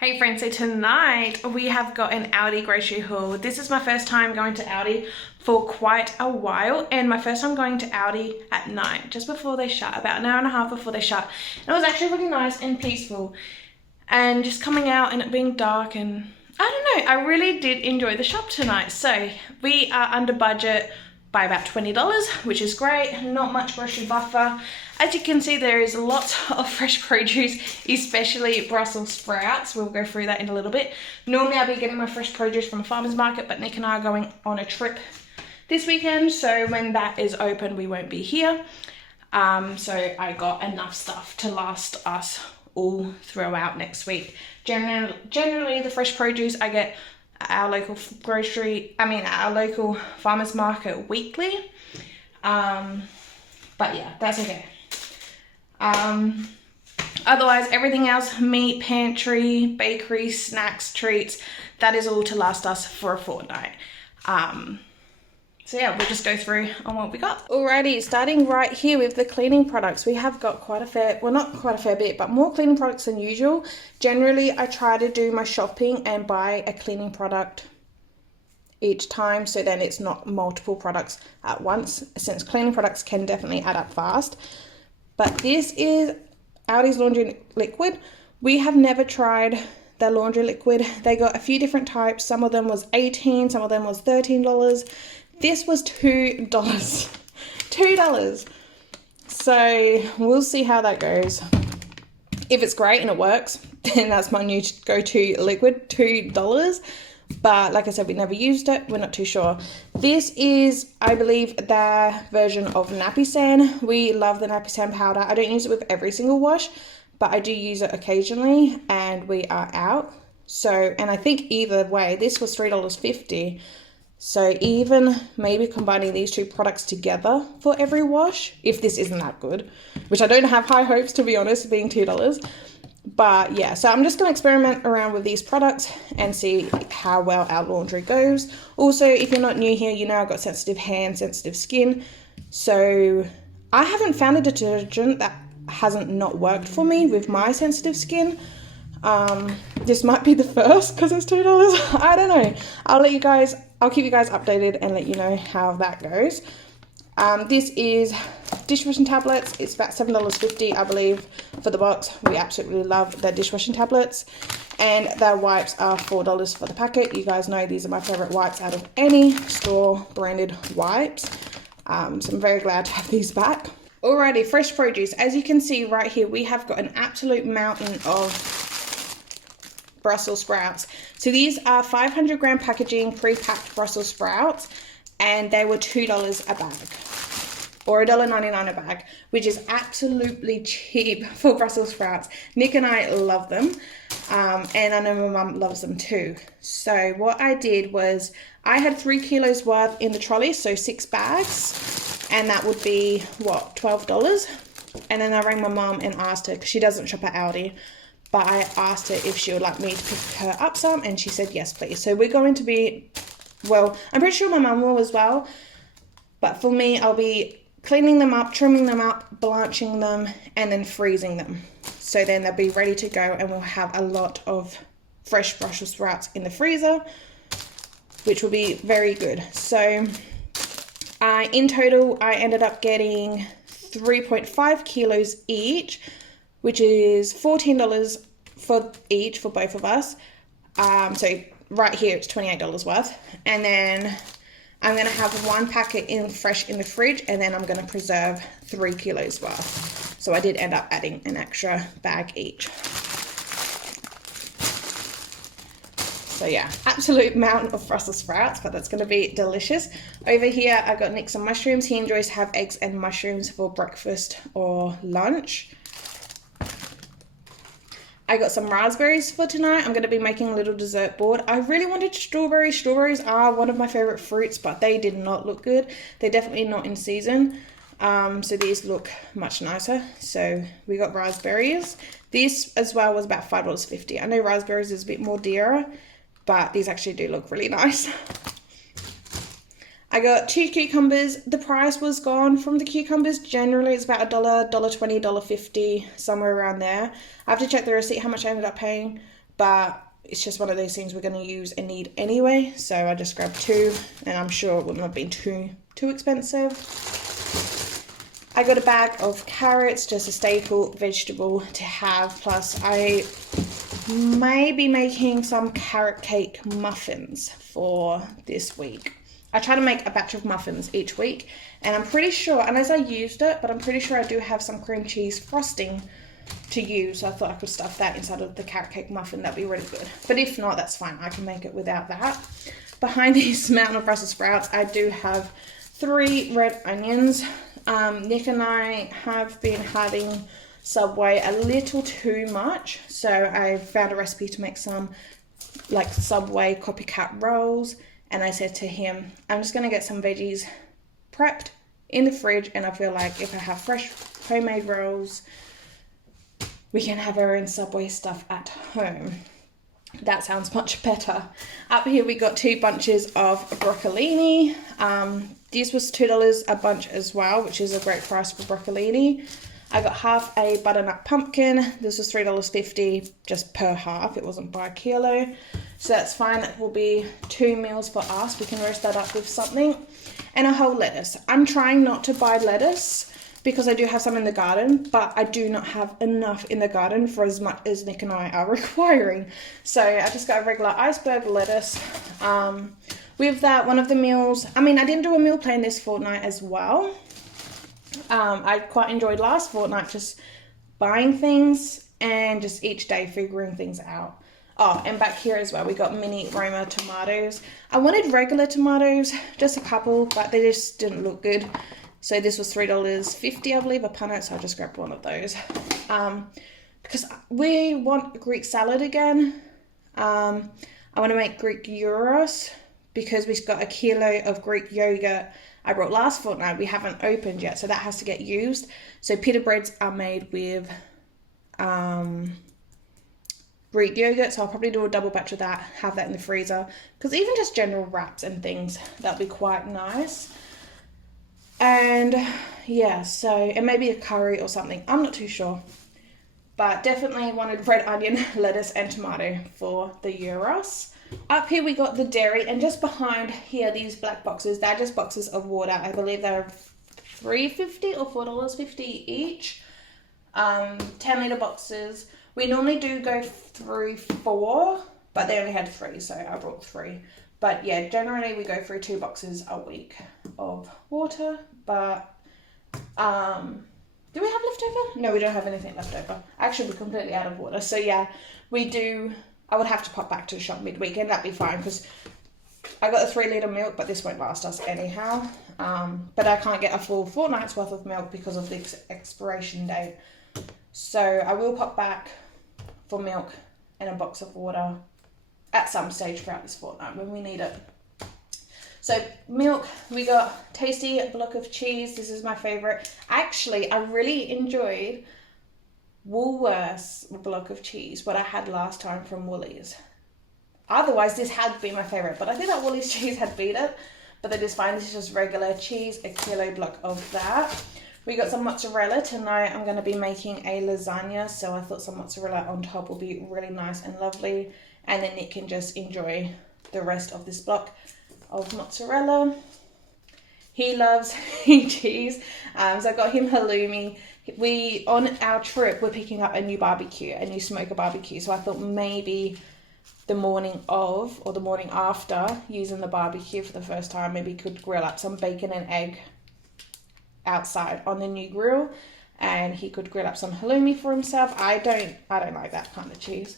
Hey friends, so tonight we have got an Aldi grocery haul. This is my first time going to Aldi for quite a while, and my first time going to Aldi at night, just before they shut, about an hour and a half before they shut. And it was actually really nice and peaceful, and just coming out and it being dark, and I don't know, I really did enjoy the shop tonight. So we are under budget by about $20, which is great. Not much grocery buffer. As you can see, there is lots of fresh produce, especially Brussels sprouts. We'll go through that in a little bit. Normally I'll be getting my fresh produce from a farmer's market, but Nick and I are going on a trip this weekend, so when that is open we won't be here. So I got enough stuff to last us all throughout next week. Generally the fresh produce I get our local our local farmers market weekly, but yeah, that's okay. Otherwise everything else, meat, pantry, bakery, snacks, treats, that is all to last us for a fortnight. So yeah, we'll just go through on what we got. Alrighty, starting right here with the cleaning products. We have got quite a fair, well not quite a fair bit, but more cleaning products than usual. Generally, I try to do my shopping and buy a cleaning product each time, so then it's not multiple products at once, since cleaning products can definitely add up fast. But this is Aldi's laundry liquid. We have never tried their laundry liquid. They got a few different types. Some of them was $18, some of them was $13. This was $2. $2. So we'll see how that goes. If it's great and it works, then that's my new go-to liquid, $2. But like I said, we never used it. We're not too sure. This is, I believe, their version of nappy sand. We love the nappy sand powder. I don't use it with every single wash, but I do use it occasionally, and we are out. So, and I think either way, this was $3.50. So even maybe combining these two products together for every wash, if this isn't that good, which I don't have high hopes, to be honest, being $2. But yeah, so I'm just going to experiment around with these products and see how well our laundry goes. Also, if you're not new here, you know I've got sensitive hands, sensitive skin. So I haven't found a detergent that hasn't not worked for me with my sensitive skin. This might be the first because it's $2. I don't know. I'll keep you guys updated and let you know how that goes. This is dishwashing tablets. It's about $7.50, I believe, for the box. We absolutely love their dishwashing tablets. And their wipes are $4 for the packet. You guys know these are my favorite wipes out of any store branded wipes. So I'm very glad to have these back. Alrighty, fresh produce. As you can see right here, we have got an absolute mountain of Brussels sprouts. So these are 500 gram packaging pre-packed Brussels sprouts, and they were $2 a bag, or $1.99 a bag, which is absolutely cheap for Brussels sprouts. Nick and I love them, and I know my mum loves them too. So what I did was I had 3 kilos worth in the trolley, so 6 bags, and that would be what, $12. And then I rang my mum and asked her, because she doesn't shop at Aldi, but I asked her if she would like me to pick her up some, and she said yes please. So we're going to be, well, I'm pretty sure my mum will as well, but for me I'll be cleaning them up, trimming them up, blanching them, and then freezing them. So then they'll be ready to go, and we'll have a lot of fresh Brussels sprouts in the freezer, which will be very good. So in total I ended up getting 3.5 kilos each, which is $14 for each for both of us. So right here it's $28 worth. And then I'm going to have 1 packet fresh in the fridge, and then I'm going to preserve 3 kilos worth. So I did end up adding an extra bag each. So yeah, absolute mountain of Brussels sprouts, but that's going to be delicious. Over here I got Nick some mushrooms. He enjoys to have eggs and mushrooms for breakfast or lunch. I got some raspberries for tonight. I'm going to be making a little dessert board. I really wanted strawberries. Strawberries are one of my favorite fruits, but they did not look good. They're definitely not in season. So these look much nicer. So we got raspberries. This as well was about $5.50. I know raspberries is a bit more dearer, but these actually do look really nice. I got 2 cucumbers. The price was gone from the cucumbers. Generally, it's about $1, $1.20, $1.50, somewhere around there. I have to check the receipt how much I ended up paying, but it's just one of those things we're going to use and need anyway. So I just grabbed 2, and I'm sure it wouldn't have been too expensive. I got a bag of carrots, just a staple vegetable to have. Plus I may be making some carrot cake muffins for this week. I try to make a batch of muffins each week, and I'm pretty sure, unless I used it, but I'm pretty sure I do have some cream cheese frosting to use. So I thought I could stuff that inside of the carrot cake muffin. That'd be really good. But if not, that's fine. I can make it without that. Behind this mountain of Brussels sprouts, I do have 3 red onions. Nick and I have been having Subway a little too much, so I found a recipe to make some like Subway copycat rolls, and I said to him, I'm just going to get some veggies prepped in the fridge, and I feel like if I have fresh homemade rolls, we can have our own Subway stuff at home. That sounds much better. Up here we got 2 bunches of broccolini. This was $2 a bunch as well, which is a great price for broccolini. I got half a butternut pumpkin. This was $3.50 just per half. It wasn't by kilo. So that's fine. That will be 2 meals for us. We can roast that up with something. And a whole lettuce. I'm trying not to buy lettuce because I do have some in the garden, but I do not have enough in the garden for as much as Nick and I are requiring. So I just got a regular iceberg lettuce. With that, one of the meals, I didn't do a meal plan this fortnight as well. I quite enjoyed last fortnight just buying things and just each day figuring things out. Oh, and back here as well, we got mini Roma tomatoes. I wanted regular tomatoes, just a couple, but they just didn't look good. So this was $3.50, I believe, a punnet, so I just grabbed one of those. Because we want Greek salad again. I want to make Greek gyros because we've got a kilo of Greek yogurt I brought last fortnight. We haven't opened yet, so that has to get used. So pita breads are made with Greek yogurt, so I'll probably do a double batch of that, have that in the freezer, because even just general wraps and things, that'll be quite nice. And yeah, so, and maybe a curry or something, I'm not too sure, but definitely wanted red onion, lettuce and tomato for the gyros. Up here we got the dairy, and just behind here, these black boxes, they're just boxes of water. I believe they're $3.50 or $4.50 each. 10-litre boxes. We normally do go through 4, but they only had 3, so I brought 3. But yeah, generally we go through 2 boxes a week of water. But do we have leftover? No, we don't have anything left over. Actually, we're completely out of water. So yeah, we do. I would have to pop back to the shop midweek, and that'd be fine because I got a 3-litre milk, but this won't last us anyhow. But I can't get a full fortnight's worth of milk because of the expiration date. So I will pop back for milk and a box of water at some stage throughout this fortnight when we need it. So milk, we got tasty block of cheese. This is my favourite. Actually, I really enjoyed Woolworth's block of cheese, what I had last time from Woolies. Otherwise, this had been my favourite, but I think that Woolies cheese had beat it. But that is fine. This is just regular cheese, a kilo block of that. We got some mozzarella. Tonight I'm going to be making a lasagna, so I thought some mozzarella on top will be really nice and lovely. And then Nick can just enjoy the rest of this block of mozzarella. He loves cheese, so I got him halloumi. We, on our trip, we're picking up a new barbecue, a new smoker barbecue. So I thought maybe the morning of or the morning after using the barbecue for the first time, maybe could grill up some bacon and egg outside on the new grill, and he could grill up some halloumi for himself. I don't like that kind of cheese.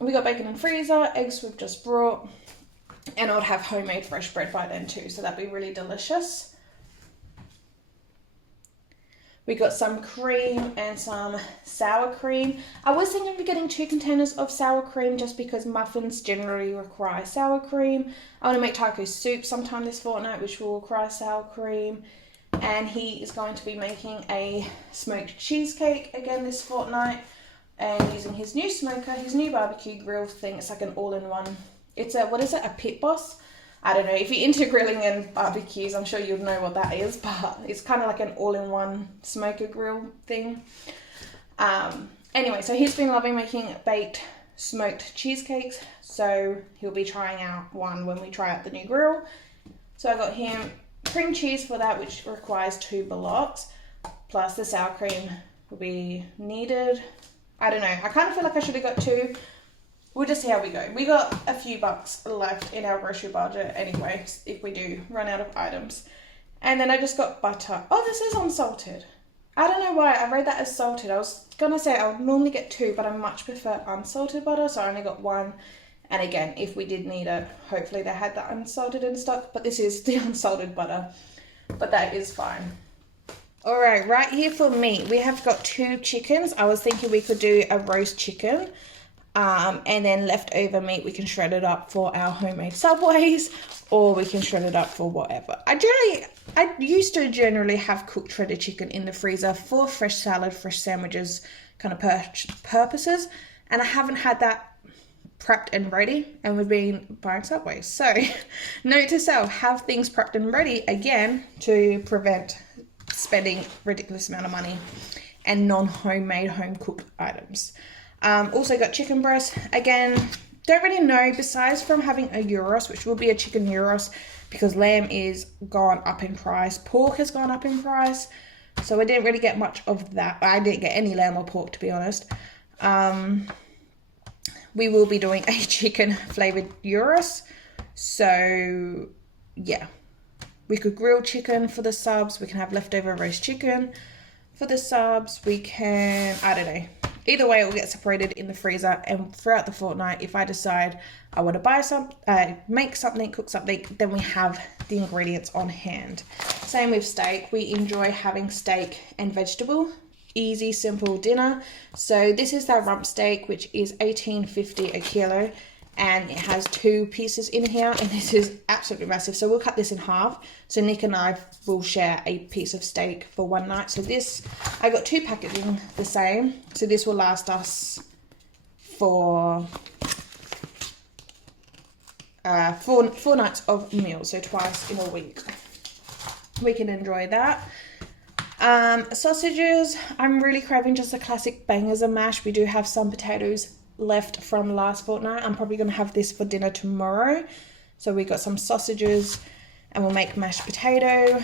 We got bacon in freezer, eggs we've just brought, and I would have homemade fresh bread by then too, so that'd be really delicious. We got some cream and some sour cream. I was thinking of getting 2 containers of sour cream just because muffins generally require sour cream. I want to make taco soup sometime this fortnight, which will require sour cream. And he is going to be making a smoked cheesecake again this fortnight, and using his new smoker, his new barbecue grill thing. It's like an all-in-one. It's a, what is it, a Pit Boss? I don't know, if you're into grilling and barbecues, I'm sure you'll know what that is, but it's kind of like an all-in-one smoker grill thing. Anyway, so he's been loving making baked smoked cheesecakes, so he'll be trying out one when we try out the new grill. So I got him cream cheese for that, which requires 2 blocks, plus the sour cream will be needed. I don't know, I kind of feel like I should have got 2. We'll just see how we go. We got a few bucks left in our grocery budget anyway, if we do run out of items. And then I just got butter. Oh, this is unsalted. I don't know why I read that as salted. I was gonna say I would normally get 2, but I much prefer unsalted butter, so I only got 1. And again, if we did need it, hopefully they had that unsalted in stock, but this is the unsalted butter, but that is fine. All right here for meat, we have got 2 chickens. I was thinking we could do a roast chicken. And then leftover meat, we can shred it up for our homemade Subways, or we can shred it up for whatever. I used to generally have cooked shredded chicken in the freezer for fresh salad, fresh sandwiches kind of purposes, and I haven't had that prepped and ready, and we've been buying Subways. So note to self, have things prepped and ready, again, to prevent spending ridiculous amount of money and non-homemade, home-cooked items. Also got chicken breast. Again, don't really know, besides from having a gyros, which will be a chicken gyros, because lamb is gone up in price. Pork has gone up in price, so I didn't really get much of that. I didn't get any lamb or pork, to be honest. We will be doing a chicken flavored gyros, so yeah. We could grill chicken for the subs. We can have leftover roast chicken for the subs. We can, I don't know. Either way, it will get separated in the freezer, and throughout the fortnight, if I decide I want to buy some, make something, cook something, then we have the ingredients on hand. Same with steak. We enjoy having steak and vegetable. Easy, simple dinner. So this is that rump steak, which is $18.50 a kilo, and it has 2 pieces in here, and this is absolutely massive. So we'll cut this in half. So Nick and I will share a piece of steak for one night. So this, I got 2 packaging the same. So this will last us for 4 nights of meals, so twice in a week. We can enjoy that. Sausages, I'm really craving just the classic bangers and mash. We do have some potatoes left from last fortnight. I'm probably going to have this for dinner tomorrow. So we got some sausages, and we'll make mashed potato.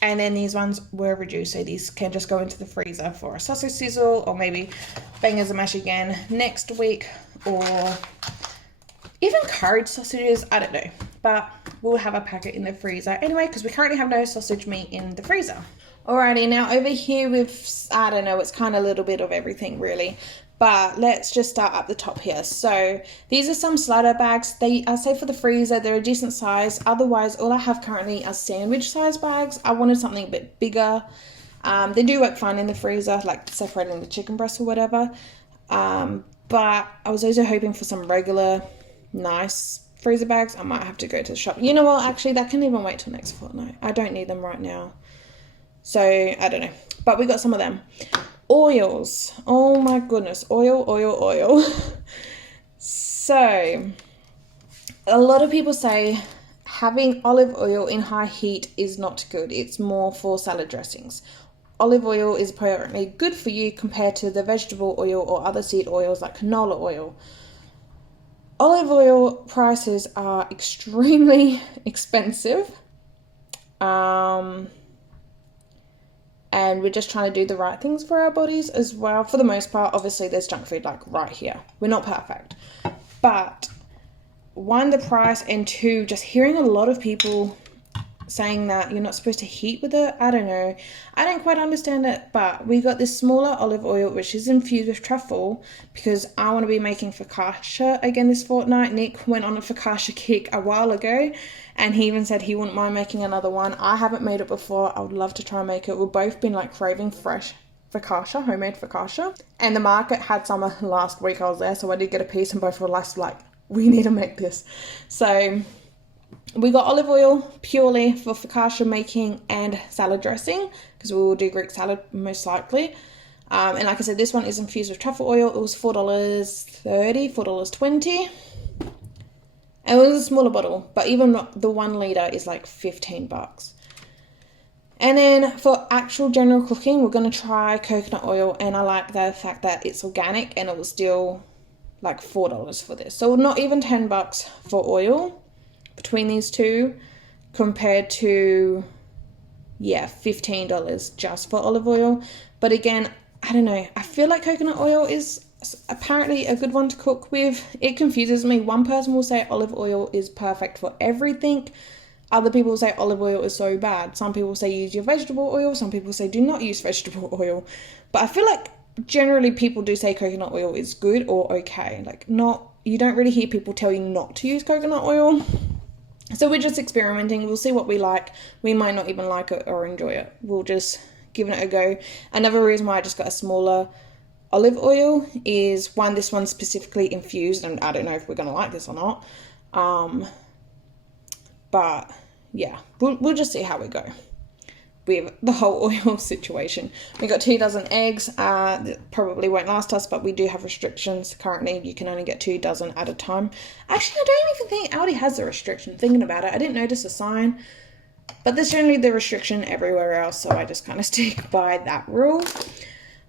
And then these ones were reduced, so these can just go into the freezer for a sausage sizzle, or maybe bangers and mash again next week, or even curried sausages, I don't know. But we'll have a packet in the freezer anyway, because we currently have no sausage meat in the freezer. Alrighty, now over here with, I don't know, it's kind of a little bit of everything really. But let's just start up the top here. So these are some slider bags. They are safe for the freezer. They're a decent size. Otherwise, all I have currently are sandwich size bags. I wanted something a bit bigger. They do work fine in the freezer, like separating the chicken breast or whatever. But I was also hoping for some regular, nice freezer bags. I might have to go to the shop. You know what? Actually, that can even wait till next fortnight. I don't need them right now. So I don't know. But we got some of them. Oils, oh my goodness, oil. So a lot of people say having olive oil in high heat is not good. It's more for salad dressings. Olive oil is apparently good for you compared to the vegetable oil or other seed oils like canola oil. Olive oil prices are extremely expensive. And we're just trying to do the right things for our bodies as well. For the most part, obviously there's junk food like right here. We're not perfect. But 1, the price, and 2, just hearing a lot of people saying that you're not supposed to heat with it. I don't know. I don't quite understand it, but we got this smaller olive oil, which is infused with truffle, because I want to be making focaccia again this fortnight. Nick went on a focaccia kick a while ago, and he even said he wouldn't mind making another one. I haven't made it before. I would love to try and make it. We've both been like craving fresh focaccia, homemade focaccia. And the market had some last week I was there, so I did get a piece, and both were like, we need to make this. So we got olive oil purely for focaccia making and salad dressing, because we will do Greek salad most likely. And like I said, this one is infused with truffle oil. It was $4.30, $4.20. And it was a smaller bottle, but even the 1 litre is like $15. And then for actual general cooking, we're going to try coconut oil. And I like the fact that it's organic and it will still like $4 for this. So not even $10 for oil between these two, compared to, yeah, $15 just for olive oil. But again, I don't know, I feel like coconut oil is apparently a good one to cook with. It confuses me. One person will say olive oil is perfect for everything. Other people say olive oil is so bad. Some people say use your vegetable oil. Some people say do not use vegetable oil. But I feel like generally people do say coconut oil is good or okay. Like, not, you don't really hear people tell you not to use coconut oil. So we're just experimenting. We'll see what we like. We might not even like it or enjoy it. We'll just give it a go. Another reason why I just got a smaller olive oil is, one, this one's specifically infused, and I don't know if we're going to like this or not. But yeah, we'll just see how we go with the whole oil situation. We got 2 dozen eggs. That probably won't last us, but we do have restrictions. Currently, you can only get 2 dozen at a time. Actually, I don't even think Aldi has a restriction. Thinking about it, I didn't notice a sign, but there's generally the restriction everywhere else, so I just kind of stick by that rule.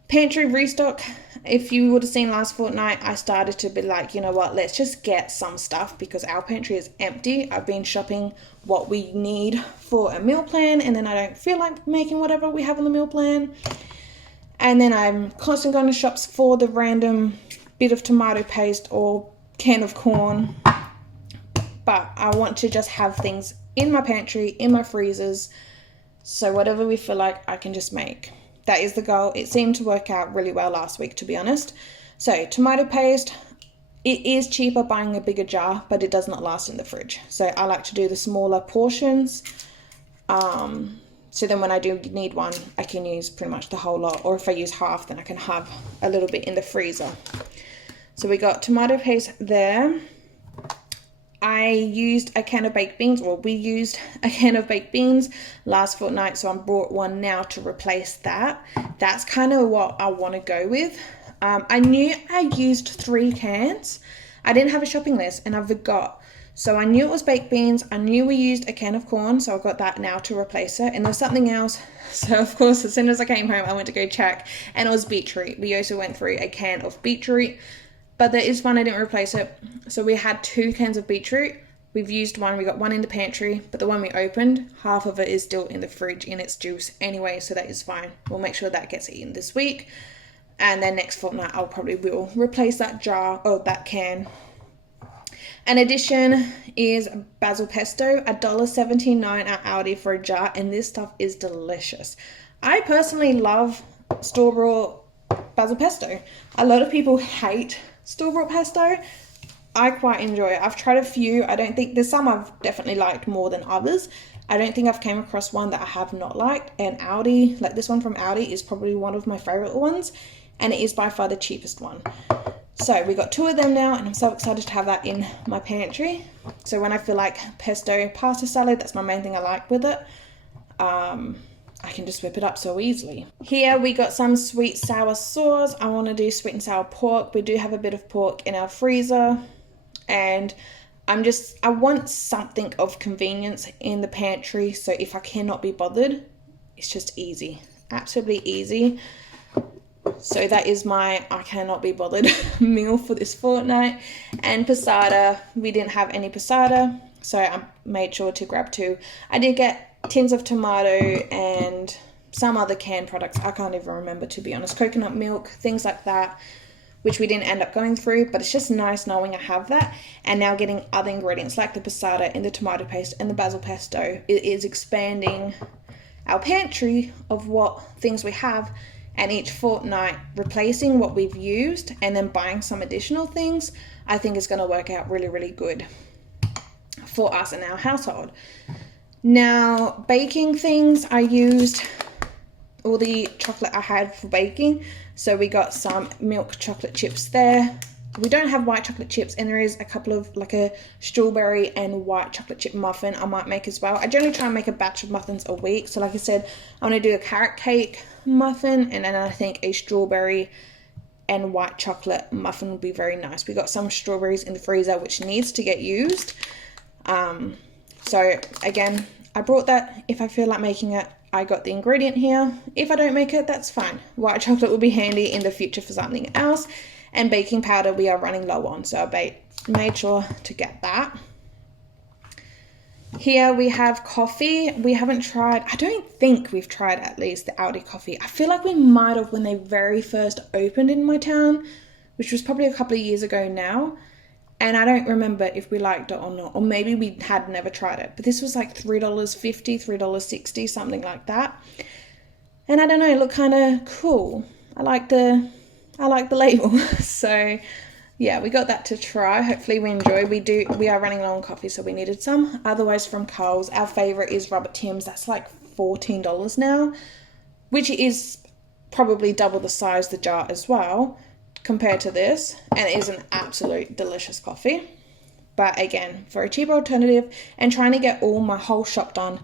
Pantry restock. If you would have seen last fortnight, I started to be like, you know what, let's just get some stuff because our pantry is empty. I've been shopping what we need for a meal plan, and then I don't feel like making whatever we have on the meal plan. And then I'm constantly going to shops for the random bit of tomato paste or can of corn. But I want to just have things in my pantry, in my freezers, so whatever we feel like, I can just make. That is the goal. It seemed to work out really well last week, to be honest. So tomato paste, it is cheaper buying a bigger jar, but it does not last in the fridge. So I like to do the smaller portions. So then when I do need one, I can use pretty much the whole lot. Or if I use half, then I can have a little bit in the freezer. So we got tomato paste there. I used a can of baked beans, or we used a can of baked beans last fortnight, so I bought one now to replace that. That's kind of what I want to go with. I knew I used 3 cans. I didn't have a shopping list and I forgot. So I knew it was baked beans. I knew we used a can of corn, so I got that now to replace it. And there's something else. So of course, as soon as I came home, I went to go check, and it was beetroot. We also went through a can of beetroot. But there is one, I didn't replace it. So we had 2 cans of beetroot. We've used one. We got one in the pantry, but the one we opened, half of it is still in the fridge in its juice anyway, so that is fine. We'll make sure that gets eaten this week. And then next fortnight, I'll probably will replace that jar, or that can. An addition is basil pesto, $1.79 at Aldi for a jar, and this stuff is delicious. I personally love store-bought basil pesto. A lot of people hate store-bought pesto. I quite enjoy it. I've tried a few. I don't think, there's some I've definitely liked more than others. I don't think I've came across one that I have not liked, and Aldi, like this one from Aldi, is probably one of my favorite ones, and it is by far the cheapest one. So we got 2 of them now, and I'm so excited to have that in my pantry. So when I feel like pesto pasta salad, that's my main thing I like with it. I can just whip it up so easily. Here we got some sweet sour sauce. I want to do sweet and sour pork. We do have a bit of pork in our freezer, and I want something of convenience in the pantry, so if I cannot be bothered, it's just easy, absolutely easy. So that is my I cannot be bothered meal for this fortnight. And passata, we didn't have any passata, so I made sure to grab 2. I did get tins of tomato and some other canned products. I can't even remember, to be honest. Coconut milk, things like that, which we didn't end up going through, but it's just nice knowing I have that. And now getting other ingredients like the passata and the tomato paste and the basil pesto, it is expanding our pantry of what things we have, and each fortnight replacing what we've used and then buying some additional things, I think is going to work out really, really good for us and our household. Now, baking things, I used all the chocolate I had for baking. So we got some milk chocolate chips there. We don't have white chocolate chips, and there is a couple of, like a strawberry and white chocolate chip muffin I might make as well. I generally try and make a batch of muffins a week. So like I said, I'm going to do a carrot cake muffin, and then I think a strawberry and white chocolate muffin would be very nice. We got some strawberries in the freezer, which needs to get used. So again, I brought that. If I feel like making it, I got the ingredient here. If I don't make it, that's fine. White chocolate will be handy in the future for something else. And baking powder we are running low on, so I made sure to get that. Here we have coffee. We haven't tried, I don't think we've tried at least the Aldi coffee. I feel like we might have when they very first opened in my town, which was probably a couple of years ago now. And I don't remember if we liked it or not, or maybe we had never tried it. But this was like $3.50, $3.60, something like that. And I don't know, it looked kind of cool. I like the label. So yeah, we got that to try. Hopefully we enjoy. We are running low on coffee, so we needed some. Otherwise from Coles, our favorite is Robert Tim's. That's like $14 now, which is probably double the size of the jar as well compared to this. And it is an absolute delicious coffee. But again, for a cheaper alternative and trying to get all my whole shop done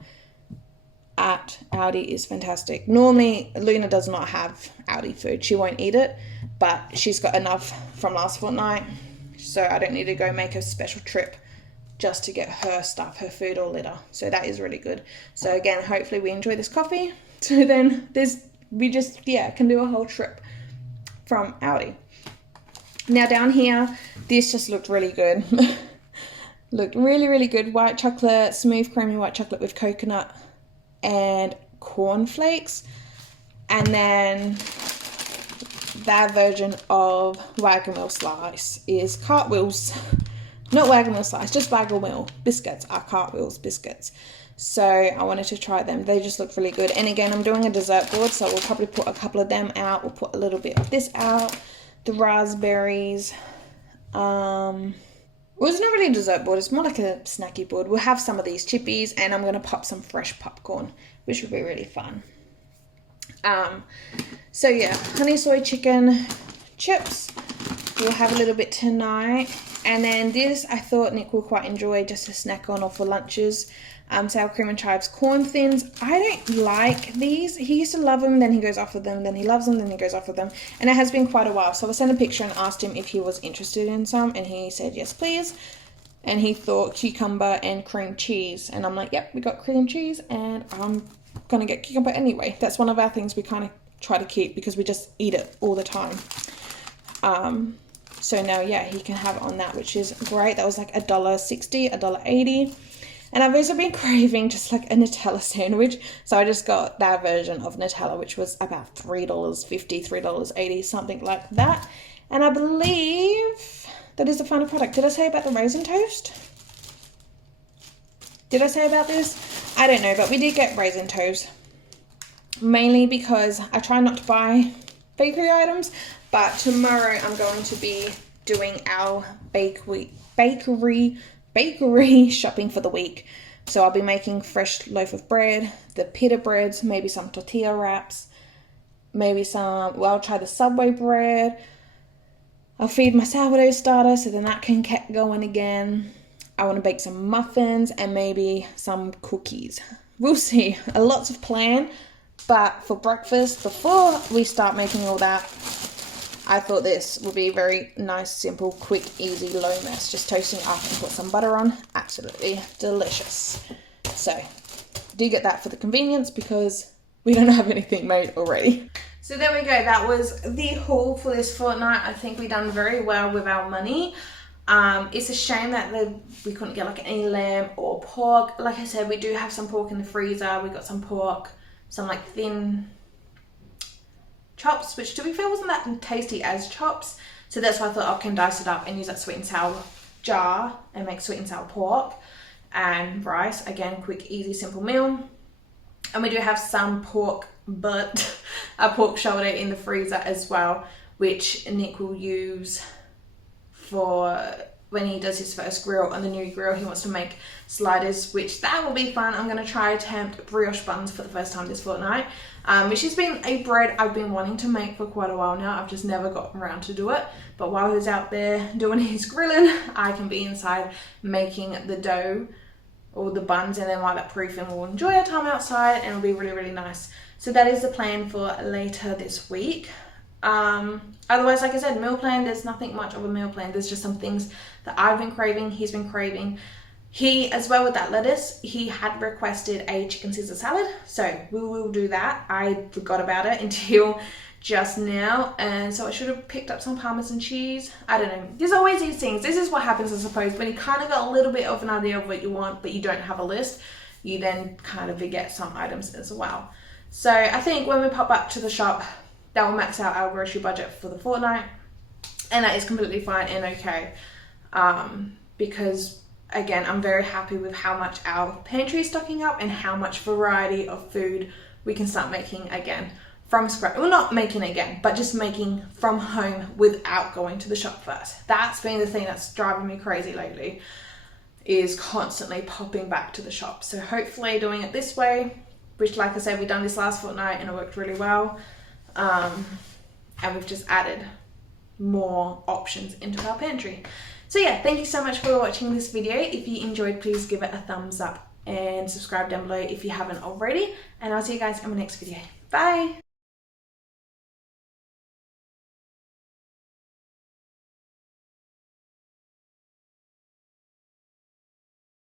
at Aldi is fantastic. Normally, Luna does not have Aldi food. She won't eat it, but she's got enough from last fortnight, so I don't need to go make a special trip just to get her stuff, her food or litter. So that is really good. So again, hopefully we enjoy this coffee. So then we just can do a whole trip from Aldi. Now down here, this just looked really good. Looked really, really good. White chocolate, smooth creamy white chocolate with coconut and cornflakes, and then that version of Waggle Mill slice is Cartwheels, not Waggle Mill slice, just Waggle Mill biscuits are Cartwheels biscuits. So I wanted to try them. They just look really good. And again, I'm doing a dessert board, so we'll probably put a couple of them out. We'll put a little bit of this out, the raspberries. Well, it's not really a dessert board, it's more like a snacky board. We'll have some of these chippies, and I'm going to pop some fresh popcorn, which will be really fun. So yeah, honey soy chicken chips. We'll have a little bit tonight. And then this, I thought Nick will quite enjoy just a snack on or for lunches. Sour cream and chives corn thins. I don't like these. He used to love them, then he goes off of them, then he loves them, then he goes off of them. And it has been quite a while. So I sent a picture and asked him if he was interested in some, and he said, yes, please. And he thought cucumber and cream cheese. And I'm like, yep, we got cream cheese, and I'm going to get cucumber anyway. That's one of our things we kind of try to keep because we just eat it all the time. So now, yeah, he can have it on that, which is great. That was like $1.60, $1.80. And I've also been craving just like a Nutella sandwich. So I just got that version of Nutella, which was about $3.50, $3.80, something like that. And I believe that is the final product. Did I say about the raisin toast? Did I say about this? I don't know, but we did get raisin toast. Mainly because I try not to buy bakery items. But tomorrow I'm going to be doing our bakery shopping for the week. So I'll be making fresh loaf of bread, the pita breads, maybe some tortilla wraps, maybe I'll try the Subway bread. I'll feed my sourdough starter so then that can get going again. I want to bake some muffins and maybe some cookies. We'll see. A lots of plan, but for breakfast, before we start making all that, I thought this would be very nice, simple, quick, easy, low mess. Just toasting up and put some butter on. Absolutely delicious. So, do get that for the convenience because we don't have anything made already. So there we go. That was the haul for this fortnight. I think we done very well with our money. It's a shame that we couldn't get like any lamb or pork. Like I said, we do have some pork in the freezer. We got some pork, some like thin chops, which to be fair wasn't that tasty as chops, so that's why I thought I can dice it up and use that sweet and sour jar and make sweet and sour pork and rice. Again, quick, easy, simple meal. And we do have some pork butt, a pork shoulder in the freezer as well, which Nick will use for when he does his first grill. On the new grill he wants to make sliders, which that will be fun. I'm going to try attempt brioche buns for the first time this fortnight, which has been a bread I've been wanting to make for quite a while now. I've just never gotten around to do it, but while he's out there doing his grilling, I can be inside making the dough or the buns, and then while that proofing, we'll enjoy our time outside and it'll be really, really nice. So that is the plan for later this week. Otherwise, like I said, meal plan, there's nothing much of a meal plan. There's just some things that I've been craving, he's been craving. He, as well with that lettuce, he had requested a chicken Caesar salad, so we will do that. I forgot about it until just now, and so I should have picked up some Parmesan cheese. I don't know. There's always these things. This is what happens, I suppose, when you kind of got a little bit of an idea of what you want, but you don't have a list, you then kind of forget some items as well. So I think when we pop back to the shop, that will max out our grocery budget for the fortnight, and that is completely fine and okay, because again, I'm very happy with how much our pantry is stocking up and how much variety of food we can start making again from scratch. Well, not making again, but just making from home without going to the shop first. That's been the thing that's driving me crazy lately, is constantly popping back to the shop. So hopefully doing it this way, which like I said, we've done this last fortnight and it worked really well. And we've just added more options into our pantry. So yeah, thank you so much for watching this video. If you enjoyed, please give it a thumbs up and subscribe down below if you haven't already. And I'll see you guys in my next video. Bye!